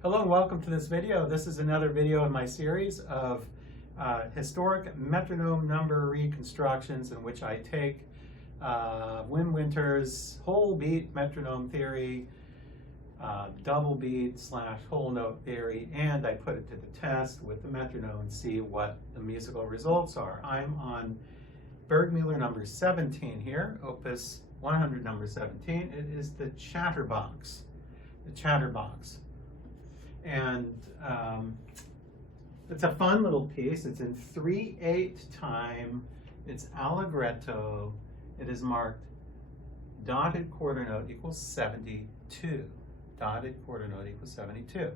Hello and welcome to this video. This is another video in my series of historic metronome number reconstructions in which I take Wim Winter's whole beat metronome theory, double beat / whole note theory, and I put it to the test with the metronome and see what the musical results are. I'm on BURGMÜLLER number 17 here, opus 100 number 17. It is the Chatterbox. The Chatterbox. And it's a fun little piece. It's in 3/8 time. It's allegretto. It is marked dotted quarter note equals 72. Dotted quarter note equals 72.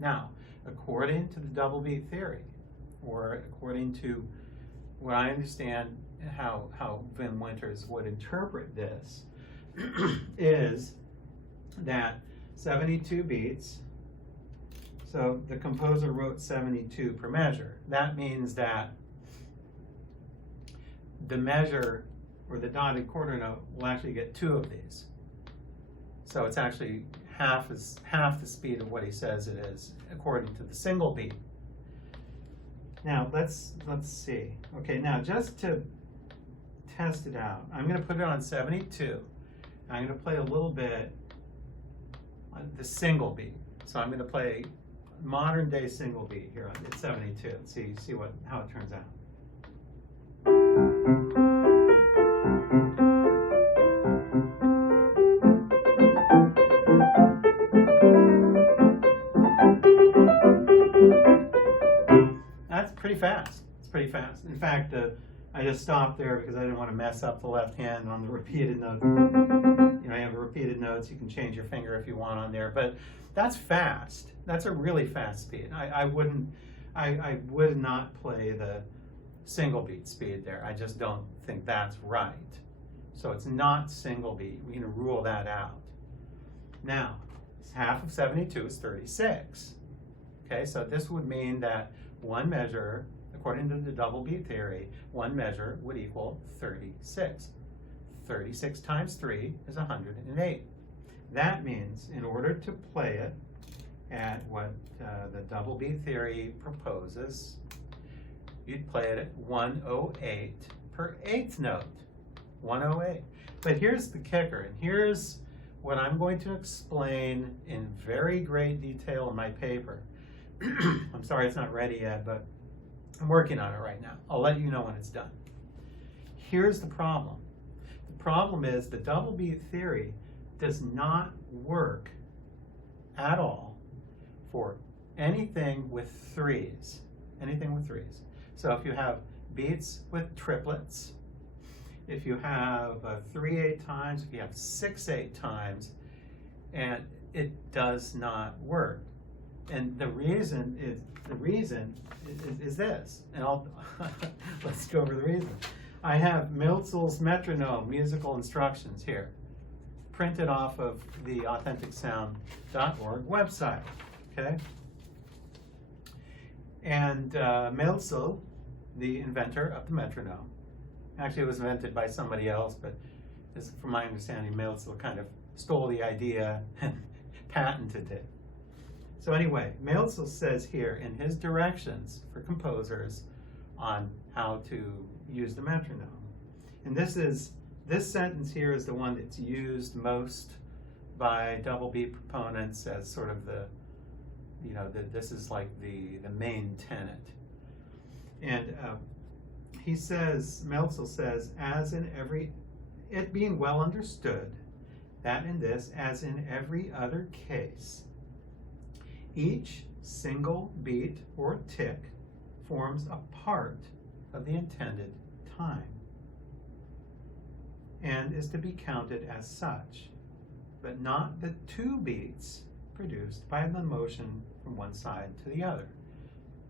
Now, according to the double beat theory, or according to what I understand how Wim Winters would interpret this, is that 72 beats. So the composer wrote 72 per measure. That means that the measure, or the dotted quarter note, will actually get 2 of these. So it's actually half the speed of what he says it is, according to the single beat. Now let's see. Okay, now just to test it out, I'm going to put it on 72. I'm going to play a little bit on the single beat. So I'm going to play modern day single beat here at 72 and see how it turns out. That's pretty fast. It's pretty fast. In fact, I just stopped there because I didn't want to mess up the left hand on the repeated notes. You know, you have repeated notes. You can change your finger if you want on there, but that's fast. That's a really fast speed. I would not play the single beat speed there. I just don't think that's right. So it's not single beat. We're going to rule that out. Now, half of 72 is 36. Okay, so this would mean that one measure, according to the double beat theory, one measure would equal 36. 36 times 3 is 108. That means in order to play it at what the double beat theory proposes, you'd play it at 108 per eighth note. 108. But here's the kicker, and here's what I'm going to explain in very great detail in my paper. I'm sorry it's not ready yet, but I'm working on it right now. I'll let you know when it's done. Here's the problem. The problem is the double beat theory does not work at all for anything with threes. Anything with threes. So if you have beats with triplets, if you have 3/8 times, if you have 6/8 times, and it does not work. And the reason is this, and let's go over the reason. I have Milzel's Metronome musical instructions here, printed off of the AuthenticSound.org website. Okay, and Milzel, the inventor of the metronome, actually it was invented by somebody else, but from my understanding, Milzel kind of stole the idea and patented it. So anyway, Milzel says here in his directions for composers on how to use the metronome, and this sentence here is the one that's used most by double beat proponents as sort of the, this is like the main tenet. And he says, Milzel says, as in it being well understood that in this, as in every other case, each single beat or tick forms a part of the intended time and is to be counted as such, but not the 2 beats produced by the motion from one side to the other.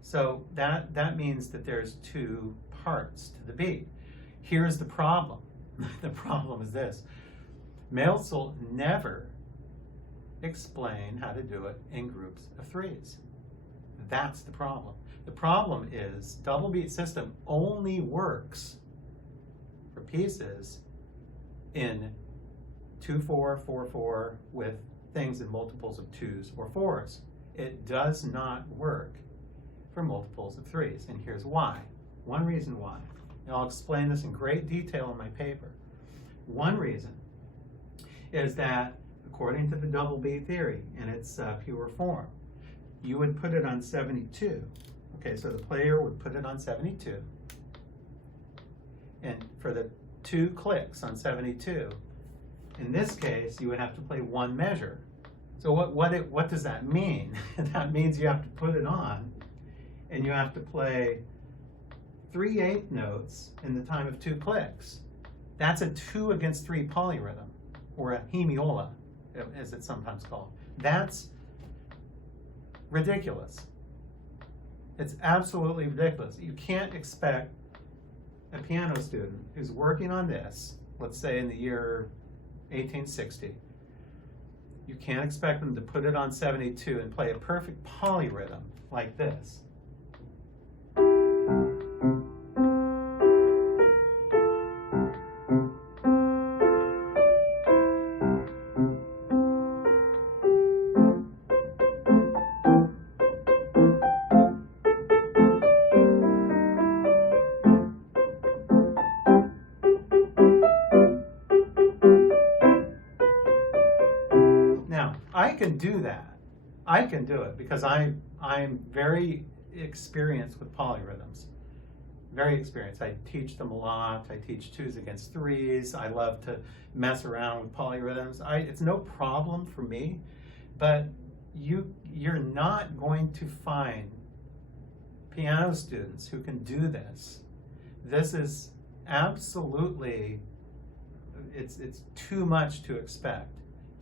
So that means that there's 2 parts to the beat. Here's the problem. The problem is this. Milzel never explain how to do it in groups of 3s. That's the problem. The problem is double beat system only works for pieces in 2/4, 4/4 with things in multiples of 2s or 4s. It does not work for multiples of 3s, and here's why. One reason why. And I'll explain this in great detail in my paper. One reason is that according to the double B theory in its pure form, you would put it on 72. Okay, so the player would put it on 72. And for the 2 clicks on 72, in this case, you would have to play one measure. So what does that mean? That means you have to put it on, and you have to play 3/8 notes in the time of 2 clicks. That's a 2 against 3 polyrhythm, or a hemiola, as it's sometimes called. That's ridiculous. It's absolutely ridiculous. You can't expect a piano student who's working on this, let's say in the year 1860, you can't expect them to put it on 72 and play a perfect polyrhythm like this. I can do that. I can do it because I'm very experienced with polyrhythms. Very experienced. I teach them a lot. I teach 2s against 3s. I love to mess around with polyrhythms. It's no problem for me, but you're not going to find piano students who can do this. This is absolutely, it's too much to expect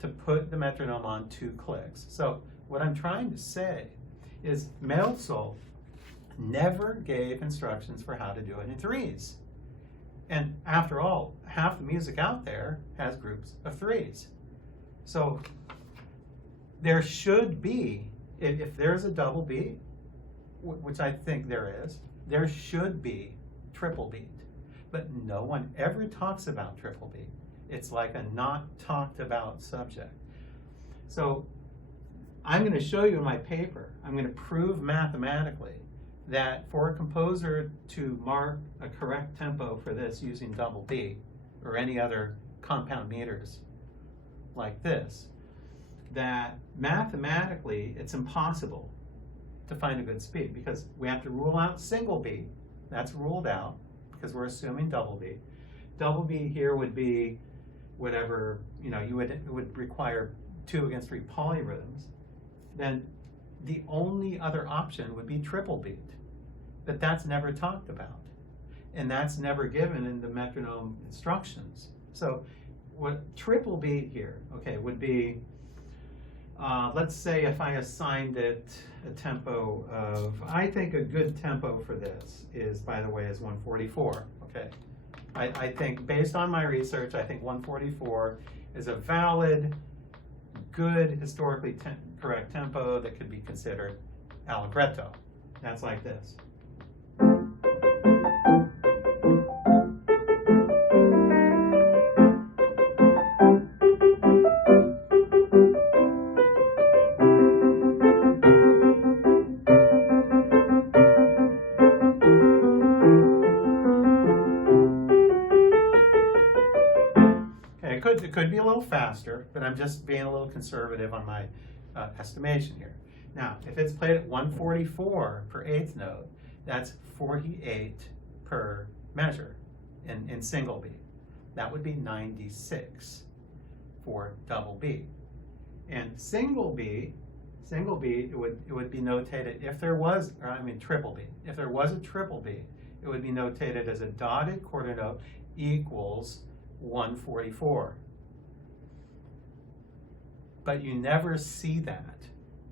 to put the metronome on 2 clicks. So what I'm trying to say is Melsel never gave instructions for how to do it in 3s. And after all, half the music out there has groups of 3s. So there should be, if there's a double beat, which I think there is, there should be triple beat. But no one ever talks about triple beat. It's like a not talked about subject. So I'm going to show you in my paper, I'm going to prove mathematically that for a composer to mark a correct tempo for this using double beat or any other compound meters like this, that mathematically it's impossible to find a good speed because we have to rule out single beat. That's ruled out because we're assuming double beat. Double beat here would be whatever, it would require 2 against 3 polyrhythms. Then the only other option would be triple beat. But that's never talked about. And that's never given in the metronome instructions. So what triple beat here, okay, would be, let's say if I assigned it a tempo of, I think a good tempo for this is, by the way, is 144, okay? I think, based on my research, I think 144 is a valid, good, historically correct tempo that could be considered allegretto. That's like this. It could be a little faster, but I'm just being a little conservative on my estimation here. Now, if it's played at 144 per 8th note, that's 48 per measure in single beat. That would be 96 for double beat. And single beat, it would be notated if there was, triple beat. If there was a triple beat, it would be notated as a dotted quarter note equals 144. But you never see that.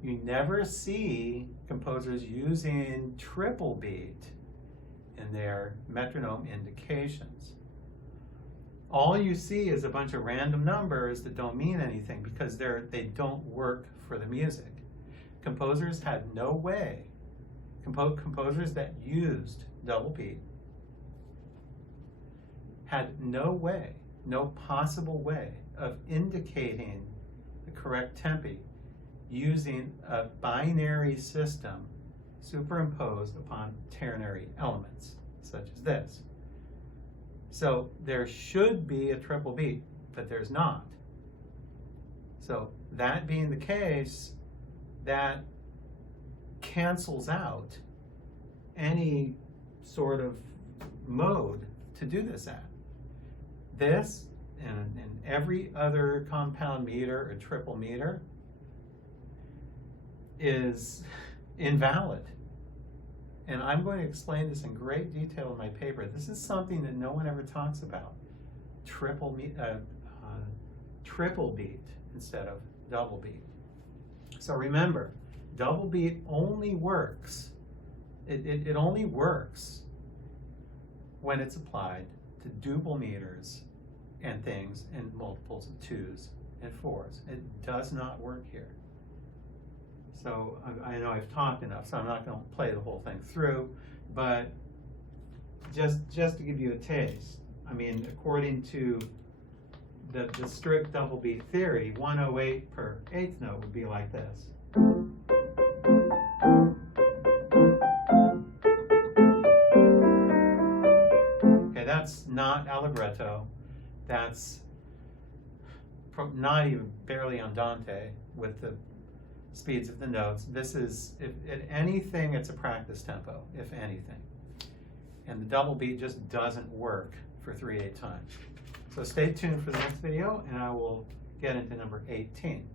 You never see composers using triple beat in their metronome indications. All you see is a bunch of random numbers that don't mean anything because they don't work for the music. Composers had no way, composers that used double beat had no way, no possible way of indicating the correct tempi using a binary system superimposed upon ternary elements, such as this. So there should be a triple beat, but there's not. So that being the case, that cancels out any sort of mode to do this at. This and every other compound meter or triple meter is invalid. And I'm going to explain this in great detail in my paper. This is something that no one ever talks about. Triple beat instead of double beat. So remember, double beat only works, it only works when it's applied to duple meters and things in multiples of 2s and 4s. It does not work here. So I know I've talked enough, so I'm not going to play the whole thing through, but just to give you a taste, I mean, according to the strict double beat theory, 108 per eighth note would be like this. Okay, that's not allegretto. That's not even barely andante with the speeds of the notes. This is, if anything, it's a practice tempo, if anything. And the double beat just doesn't work for 3/8 time. So stay tuned for the next video, and I will get into number 18.